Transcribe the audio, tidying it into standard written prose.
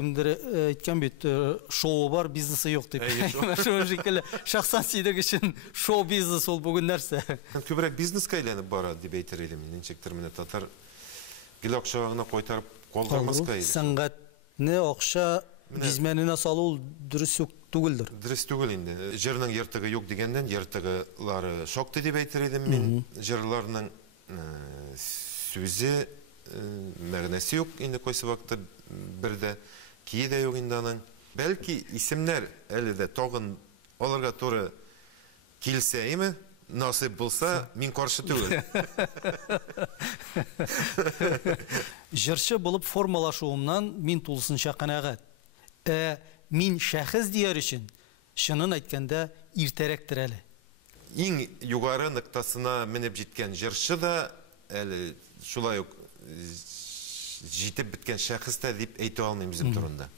кимдер әйткән бит, шоу бар, бизнесы юк дип. Шул шикелле шахсан сидек өчен шоу бизнес ул бүген нәрсә? Күбрәк бизнеска әйләнеп бара дип әйтер идем. Ничектер менә татар гел акчагына кайтарып калдырмаска иде. Сәнгатьне акча бизмәненә салу дөрес үк түгелдер. Дөрес түгел инде. Җырның ертыгы юк дигәннән, ертыгылары шокты дип әйтер идем мин. Җырларның сүзе, мәгънәсе юк инде кайсы вакытта бердә, кие дә юк инде аның. Бәлки исемнәр әле дә тагын аларга туры килсә, име? Насип булса, мин каршы түгел. Җырчы булып формалашуымнан мин тулысынча канәгать. Мин шәхес дияр өчен, шунын әйткәндә, иртәрәктер әле. Иң югары ныктасына менеп җиткән җырчы да әле шулай ук җитеп биткән шәхес тә дип әйтә алмыйм безнең турында.